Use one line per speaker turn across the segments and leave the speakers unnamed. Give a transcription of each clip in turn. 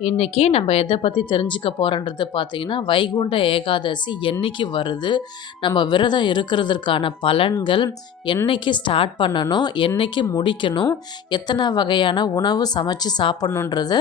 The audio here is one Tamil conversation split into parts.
இன்றைக்கி நம்ம எதை பற்றி தெரிஞ்சுக்க போகிறோன்றது பார்த்திங்கன்னா வைகுண்ட ஏகாதசி என்றைக்கு வருது நம்ம விரதம் இருக்கிறதுக்கான பலன்கள் என்னைக்கு ஸ்டார்ட் பண்ணணும் என்றைக்கு முடிக்கணும் எத்தனை வகையான உணவு சமைச்சு சாப்பிட்ணுன்றத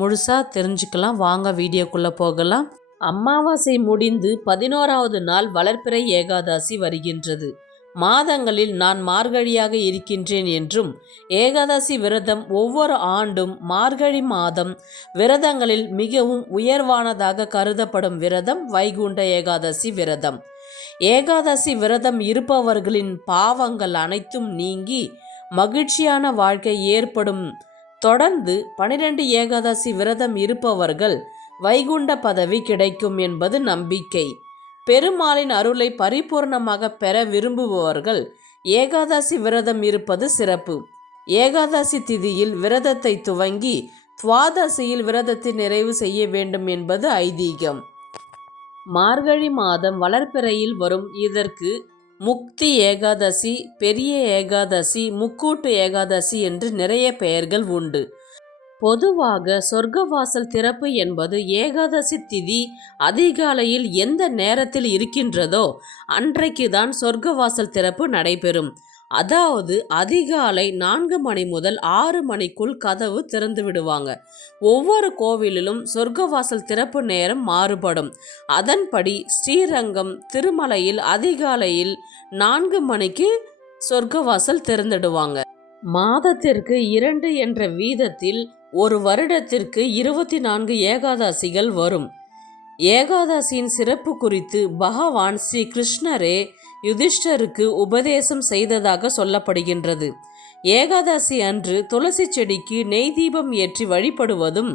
முழுசாக தெரிஞ்சுக்கலாம். வாங்க வீடியோக்குள்ளே போகலாம். அமாவாசை முடிந்து பதினோராவது நாள் வளர்ப்பிறை ஏகாதசி வருகின்றது. மாதங்களில் நான் மார்கழியாக இருக்கின்றேன் என்றும் ஏகாதசி விரதம் ஒவ்வொரு ஆண்டும் மார்கழி மாதம் விரதங்களில் மிகவும் உயர்வானதாக கருதப்படும் விரதம் வைகுண்ட ஏகாதசி விரதம். ஏகாதசி விரதம் இருப்பவர்களின் பாவங்கள் அனைத்தும் நீங்கி மகிழ்ச்சியான வாழ்க்கை ஏற்படும். தொடர்ந்து பனிரெண்டு ஏகாதசி விரதம் இருப்பவர்கள் வைகுண்ட பதவி கிடைக்கும் என்பது நம்பிக்கை. பெருமாளின் அருளை பரிபூர்ணமாக பெற விரும்புபவர்கள் ஏகாதசி விரதம் இருப்பது சிறப்பு. ஏகாதசி திதியில் விரதத்தை துவங்கி துவாதசியில் விரதத்தை நிறைவு செய்ய வேண்டும் என்பது ஐதீகம். மார்கழி மாதம் வளர்ப்பிறையில் வரும் இதற்கு முக்தி ஏகாதசி பெரிய ஏகாதசி முக்கூட்டு ஏகாதசி என்று நிறைய பெயர்கள் உண்டு. பொதுவாக சொர்க்கவாசல் திறப்பு என்பது ஏகாதசி திதி அதிகாலையில் எந்த நேரத்தில் இருக்கின்றதோ அன்றைக்கு தான் சொர்க்கவாசல் திறப்பு நடைபெறும். அதாவது அதிகாலை நான்கு மணி முதல் ஆறு மணிக்குள் கதவு திறந்து விடுவாங்க. ஒவ்வொரு கோவிலிலும் சொர்க்கவாசல் திறப்பு நேரம் மாறுபடும். அதன்படி ஸ்ரீரங்கம் திருமலையில் அதிகாலையில் நான்கு மணிக்கு சொர்க்கவாசல் திறந்துடுவாங்க. மாதத்திற்கு இரண்டு என்ற வீதத்தில் ஒரு வருடத்திற்கு இருபத்தி நான்கு ஏகாதசிகள் வரும். ஏகாதசியின் சிறப்பு குறித்து பகவான் ஸ்ரீ கிருஷ்ணரே யுதிஷ்டருக்கு உபதேசம் செய்ததாக சொல்லப்படுகின்றது. ஏகாதசி அன்று துளசி செடிக்கு நெய் தீபம் ஏற்றி வழிபடுவதும்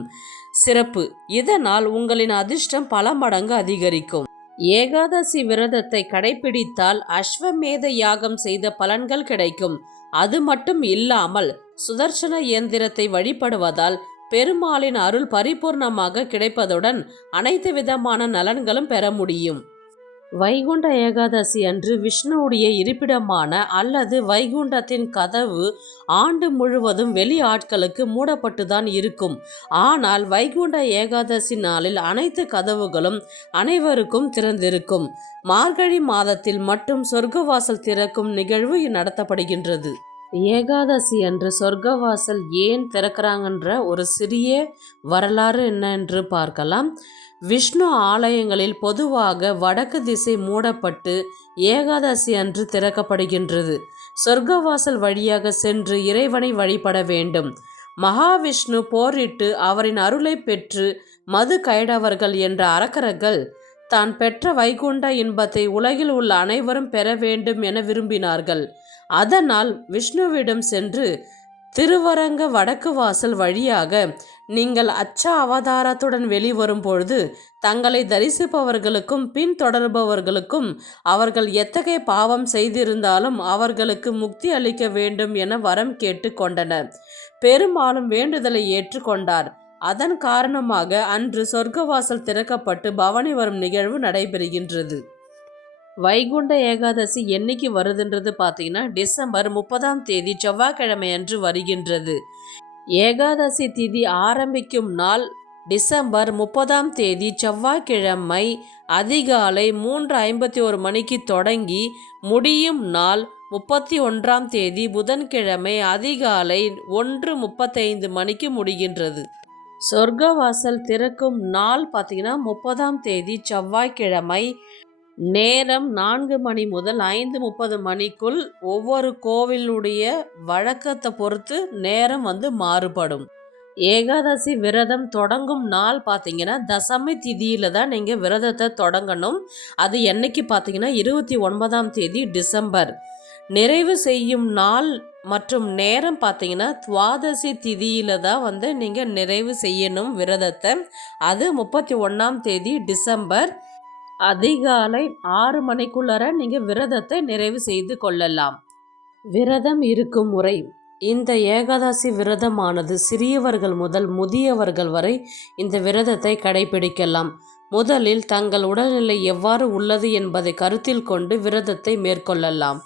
சிறப்பு. இதனால் உங்களின் அதிர்ஷ்டம் பல மடங்கு அதிகரிக்கும். ஏகாதசி விரதத்தை கடைபிடித்தால் அஸ்வமேத யாகம் செய்த பலன்கள் கிடைக்கும். அது மட்டும் இல்லாமல் சுதர்சன இயந்திரத்தை வழிபடுவதால் பெருமாளின் அருள் பரிபூர்ணமாக கிடைப்பதுடன் அனைத்து விதமான நலன்களும் பெற முடியும். வைகுண்ட ஏகாதசி அன்று விஷ்ணுவுடைய இருப்பிடமான அல்லது வைகுண்டத்தின் கதவு ஆண்டு முழுவதும் வெளி ஆட்களுக்கு மூடப்பட்டுதான் இருக்கும். ஆனால் வைகுண்ட ஏகாதசி நாளில் அனைத்து கதவுகளும் அனைவருக்கும் திறந்திருக்கும். மார்கழி மாதத்தில் மட்டும் சொர்க்கவாசல் திறக்கும் நிகழ்வு நடத்தப்படுகின்றது. ஏகாதசி அன்று சொர்க்கவாசல் ஏன் திறக்கிறாங்கன்ற ஒரு சிறிய வரலாறு என்ன என்று பார்க்கலாம். விஷ்ணு ஆலயங்களில் பொதுவாக வடக்கு திசை மூடப்பட்டு ஏகாதசி அன்று திறக்கப்படுகின்றது. சொர்க்கவாசல் வழியாக சென்று இறைவனை வழிபட வேண்டும். மகாவிஷ்ணு போரிட்டு அவரின் அருளை பெற்று மது கைடவர்கள் என்ற அரக்கர்கள் தான் பெற்ற வைகுண்ட இன்பத்தை உலகில் உள்ள அனைவரும் பெற வேண்டும் என விரும்பினார்கள். அதனால் விஷ்ணுவிடம் சென்று திருவரங்க வடக்கு வாசல் வழியாக நீங்கள் அச்ச அவதாரத்துடன் வெளிவரும் பொழுது தங்களை தரிசிப்பவர்களுக்கும் பின்தொடர்பவர்களுக்கும் அவர்கள் எத்தகைய பாவம் செய்திருந்தாலும் அவர்களுக்கு முக்தி அளிக்க வேண்டும் என வரம் கேட்டு கொண்டனர். பெரும்பாலும் வேண்டுதலை ஏற்றுக்கொண்டார். அதன் காரணமாக அன்று சொர்க்கவாசல் திறக்கப்பட்டு பவனி வரும் நிகழ்வு நடைபெறுகின்றது. வைகுண்ட ஏகாதசி என்னைக்கு வருதுன்றது பார்த்தீங்கன்னா டிசம்பர் முப்பதாம் தேதி செவ்வாய்க்கிழமை அன்று வருகின்றது. ஏகாதசி திதி ஆரம்பிக்கும் நாள் டிசம்பர் முப்பதாம் தேதி செவ்வாய்க்கிழமை அதிகாலை மூன்று ஐம்பத்தி ஒரு மணிக்கு தொடங்கி முடியும் நாள் முப்பத்தி ஒன்றாம் தேதி புதன்கிழமை அதிகாலை ஒன்று முப்பத்தைந்து மணிக்கு முடிகின்றது. சொர்க்கவாசல் திறக்கும் நாள் பார்த்தீங்கன்னா முப்பதாம் தேதி செவ்வாய்க்கிழமை நேரம் நான்கு மணி முதல் ஐந்து முப்பது மணிக்குள் ஒவ்வொரு கோவிலுடைய வழக்கத்தை பொறுத்து நேரம் வந்து மாறுபடும். ஏகாதசி விரதம் தொடங்கும் நாள் பார்த்தீங்கன்னா தசமி திதியில் தான் நீங்கள் விரதத்தை தொடங்கணும். அது என்னைக்கு பார்த்தீங்கன்னா இருபத்தி ஒன்பதாம் தேதி டிசம்பர். நிறைவு செய்யும் நாள் மற்றும் நேரம் பார்த்தீங்கன்னா துவாதசி திதியில் தான் வந்து நீங்கள் நிறைவு செய்யணும் விரதத்தை. அது முப்பத்தி ஒன்றாம் தேதி டிசம்பர். அதிகாலை ஆறு மணிக்குள்ளர நீங்கள் விரதத்தை நிறைவு செய்து கொள்ளலாம். விரதம் இருக்கும் முறை. இந்த ஏகாதசி விரதமானது சிறியவர்கள் முதல் முதியவர்கள் வரை இந்த விரதத்தை கடைபிடிக்கலாம். முதலில் தங்கள் உடல்நிலை எவ்வாறு உள்ளது என்பதை கருத்தில் கொண்டு விரதத்தை மேற்கொள்ளலாம்.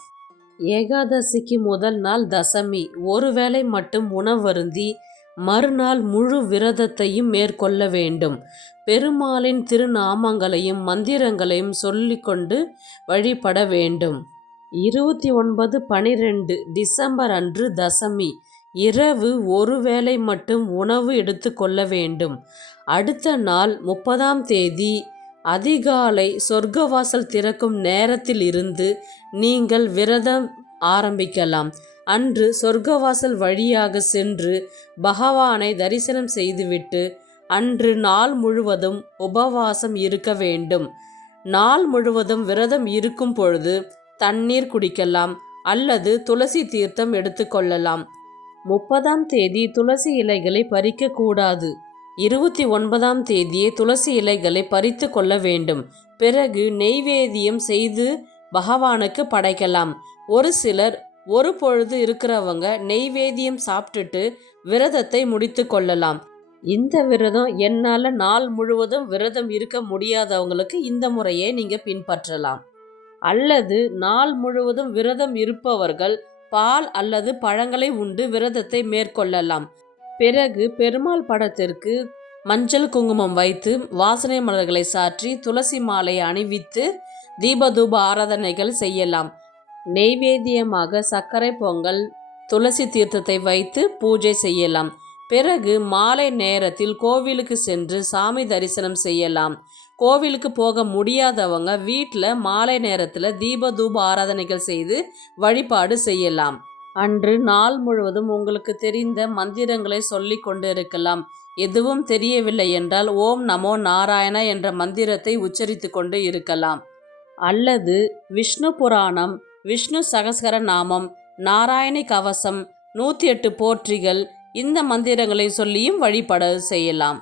ஏகாதசிக்கு முதல் நாள் தசமி. ஒருவேளை மட்டும் உணவருந்தி மறுநாள் முழு விரதத்தையும் மேற்கொள்ள வேண்டும். பெருமாளின் திருநாமங்களையும் மந்திரங்களையும் சொல்லிக்கொண்டு வழிபட வேண்டும். இருபத்தி ஒன்பது பனிரெண்டு டிசம்பர் அன்று தசமி. இரவு ஒருவேளை மட்டும் உணவு எடுத்துக்கொள்ள வேண்டும். அடுத்த நாள் முப்பதாம் தேதி. அதிகாலை சொர்க்கவாசல் திறக்கும் நேரத்தில் இருந்து நீங்கள் விரதம் ஆரம்பிக்கலாம். அன்று சொர்க்கவாசல் வழியாக சென்று பகவானை தரிசனம் செய்துவிட்டு அன்று நாள் முழுவதும் உபவாசம் இருக்க வேண்டும். நாள் முழுவதும் விரதம் இருக்கும் பொழுது தண்ணீர் குடிக்கலாம் அல்லது துளசி தீர்த்தம் எடுத்துக்கொள்ளலாம் முப்பதாம் தேதி துளசி இலைகளை பறிக்கக்கூடாது இருபத்தி ஒன்பதாம் தேதியே துளசி இலைகளை பறித்து கொள்ள வேண்டும். பிறகு நெய்வேதியம் செய்து பகவானுக்கு படைக்கலாம். ஒரு சிலர் ஒரு பொழுது இருக்கிறவங்க நெய்வேதியம் சாப்பிட்டுட்டு விரதத்தை முடித்து கொள்ளலாம். இந்த விரதம் என்னால் நாள் முழுவதும் விரதம் இருக்க முடியாதவங்களுக்கு இந்த முறையை நீங்கள் பின்பற்றலாம். அல்லது நாள் முழுவதும் விரதம் இருப்பவர்கள் பால் அல்லது பழங்களை உண்டு விரதத்தை மேற்கொள்ளலாம். பிறகு பெருமாள் படத்திற்கு மஞ்சள் குங்குமம் வைத்து வாசனை மலர்களை சாற்றி துளசி மாலை அணிவித்து தீபதூப ஆராதனைகள் செய்யலாம். நெய்வேத்தியமாக சர்க்கரை பொங்கல் துளசி தீர்த்தத்தை வைத்து பூஜை செய்யலாம். பிறகு மாலை நேரத்தில் கோவிலுக்கு சென்று சாமி தரிசனம் செய்யலாம். கோவிலுக்கு போக முடியாதவங்க வீட்டில் மாலை நேரத்தில் தீப தூப ஆராதனைகள் செய்து வழிபாடு செய்யலாம். அன்று நாள் முழுவதும் உங்களுக்கு தெரிந்த மந்திரங்களை சொல்லி கொண்டு இருக்கலாம் எதுவும் தெரியவில்லை என்றால் ஓம் நமோ நாராயண என்ற மந்திரத்தை உச்சரித்து கொண்டு இருக்கலாம். அல்லது விஷ்ணு புராணம் விஷ்ணு சகஸ்கர நாமம் நாராயணி கவசம் நூற்றி எட்டு போற்றிகள் இந்த மந்திரங்களை சொல்லியும் வழிபட செய்யலாம்.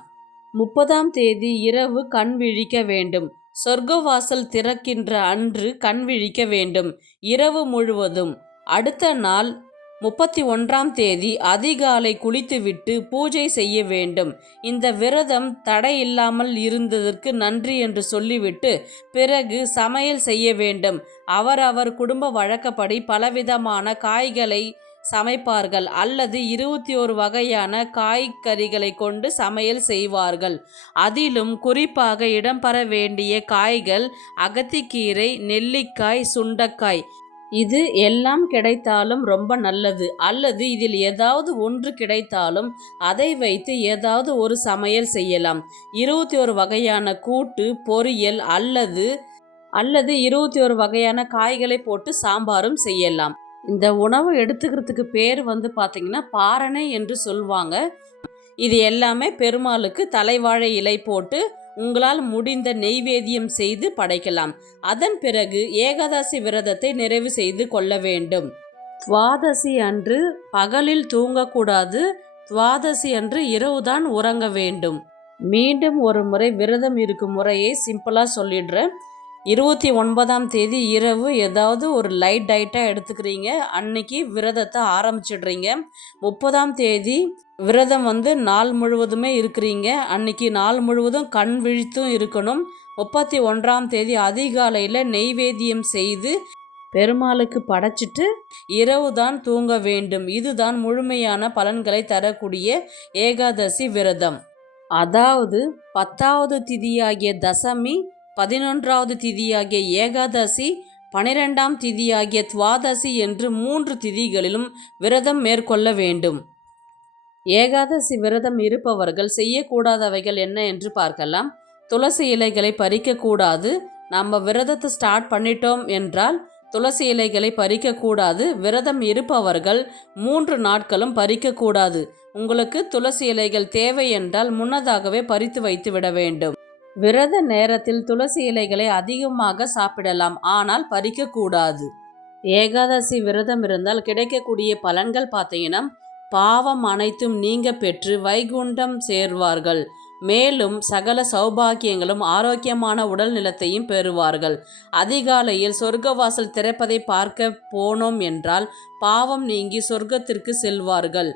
முப்பதாம் தேதி இரவு கண் விழிக்க வேண்டும். சொர்க்கவாசல் திறக்கின்ற அன்று கண் விழிக்க வேண்டும். இரவு முழுவதும். அடுத்த நாள் முப்பத்தி ஒன்றாம் தேதி அதிகாலை குளித்துவிட்டு பூஜை செய்ய வேண்டும். இந்த விரதம் தடை இல்லாமல் இருந்ததற்கு நன்றி என்று சொல்லிவிட்டு பிறகு சமையல் செய்ய வேண்டும். அவரவர் குடும்ப வழக்கப்படி பலவிதமான காய்களை சமைப்பார்கள். அல்லது இருபத்தி ஒரு வகையான காய்கறிகளை கொண்டு சமையல் செய்வார்கள். அதிலும் குறிப்பாக இடம்பெற வேண்டிய காய்கள் அகத்திக்கீரை நெல்லிக்காய் சுண்டக்காய். இது எல்லாம் கிடைத்தாலும் ரொம்ப நல்லது. அல்லது இதில் ஏதாவது ஒன்று கிடைத்தாலும் அதை வைத்து ஏதாவது ஒரு சமையல் செய்யலாம். இருபத்தி ஒரு வகையான கூட்டு பொரியல் அல்லது அல்லது இருபத்தி ஒரு வகையான காய்களை போட்டு சாம்பாரும் செய்யலாம். இந்த உணவு எடுத்துக்கிறதுக்கு பேர் வந்து பார்த்திங்கன்னா பாரணை என்று சொல்லுவாங்க இது எல்லாமே பெருமாளுக்கு தலைவாழை இலை போட்டு உங்களால் முடிந்த நெய்வேதியம் செய்து படைக்கலாம். அதன் பிறகு ஏகாதசி விரதத்தை நிறைவு செய்து கொள்ள வேண்டும். துவாதசி அன்று பகலில் தூங்கக்கூடாது. துவாதசி அன்று இரவுதான் உறங்க வேண்டும். மீண்டும் ஒரு முறை விரதம் இருக்கும் முறையை சிம்பிளாக சொல்லிடுறேன். இருபத்தி ஒன்பதாம் தேதி இரவு ஏதாவது ஒரு லைட் டயட்டாக எடுத்துக்கிறீங்க. அன்னைக்கு விரதத்தை ஆரம்பிச்சிடுறீங்க. முப்பதாம் தேதி விரதம் வந்து நாள் முழுவதுமே இருக்கிறீங்க. அன்னைக்கு நாள் முழுவதும் கண் விழித்தும் இருக்கணும். முப்பத்தி ஒன்றாம் தேதி அதிகாலையில் நெய்வேத்தியம் செய்து பெருமாளுக்கு படைச்சிட்டு இரவு தான் தூங்க வேண்டும். இதுதான் முழுமையான பலன்களை தரக்கூடிய ஏகாதசி விரதம். அதாவது பத்தாவது திதியாகிய தசமி பதினொன்றாவது திதியாகிய ஏகாதசி பனிரெண்டாம் திதியாகிய துவாதசி என்று மூன்று திதிகளிலும் விரதம் மேற்கொள்ள வேண்டும். ஏகாதசி விரதம் இருப்பவர்கள் செய்யக்கூடாதவைகள் என்ன என்று பார்க்கலாம். துளசி இலைகளை பறிக்கக்கூடாது. நம்ம விரதத்தை ஸ்டார்ட் பண்ணிட்டோம் என்றால் துளசி இலைகளை பறிக்கக்கூடாது. விரதம் இருப்பவர்கள் மூன்று நாட்களும் பறிக்கக்கூடாது. உங்களுக்கு துளசி இலைகள் தேவை என்றால் முன்னதாகவே பறித்து வைத்து விட வேண்டும். விரத நேரத்தில் துளசி இலைகளை அதிகமாக சாப்பிடலாம் ஆனால் பறிக்கக்கூடாது. ஏகாதசி விரதம் இருந்தால் கிடைக்கக்கூடிய பலன்கள் பார்த்தீங்கன்னா பாவம் அனைத்தும் நீங்க பெற்று வைகுண்டம் சேர்வார்கள். மேலும் சகல சௌபாக்கியங்களும் ஆரோக்கியமான உடல் நிலத்தையும் பெறுவார்கள். அதிகாலையில் சொர்க்கவாசல் திறப்பதை பார்க்க போனோம் என்றால் பாவம் நீங்கி சொர்க்கத்திற்கு செல்வார்கள்.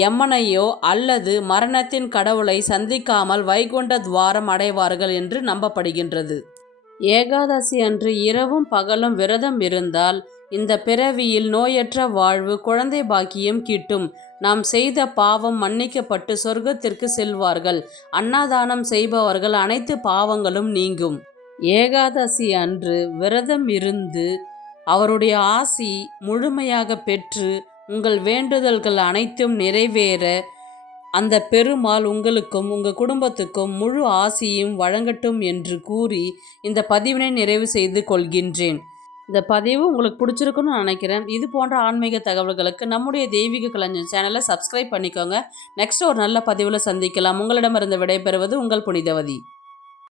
யமனையோ அல்லது மரணத்தின் கடவுளை சந்திக்காமல் வைகுண்ட துவாரம் அடைவார்கள் என்று நம்பப்படுகின்றது. ஏகாதசி அன்று இரவும் பகலும் விரதம் இருந்தால் இந்த பிறவியில் நோயற்ற வாழ்வு குழந்தை பாக்கியம் கிட்டும். நாம் செய்த பாவம் மன்னிக்கப்பட்டு சொர்க்கத்திற்கு செல்வார்கள். அன்னதானம் செய்பவர்கள் அனைத்து பாவங்களும் நீங்கும். ஏகாதசி அன்று விரதம் இருந்து அவருடைய ஆசி முழுமையாக பெற்று உங்கள் வேண்டுதல்கள் அனைத்தும் நிறைவேற அந்த பெருமாள் உங்களுக்கும் உங்கள் குடும்பத்துக்கும் முழு ஆசியும் வழங்கட்டும் என்று கூறி இந்த பதிவினை நிறைவு செய்து கொள்கின்றேன். இந்த பதிவு உங்களுக்கு பிடிச்சிருக்குன்னு நினைக்கிறேன். இது போன்ற ஆன்மீக தகவல்களுக்கு நம்முடைய தெய்வீக கலைஞர் சேனலை சப்ஸ்கிரைப் பண்ணிக்கோங்க. நெக்ஸ்ட் ஒரு நல்ல பதிவில் சந்திக்கலாம். உங்களிடமிருந்து விடைபெறுவது உங்கள் புனிதவதி.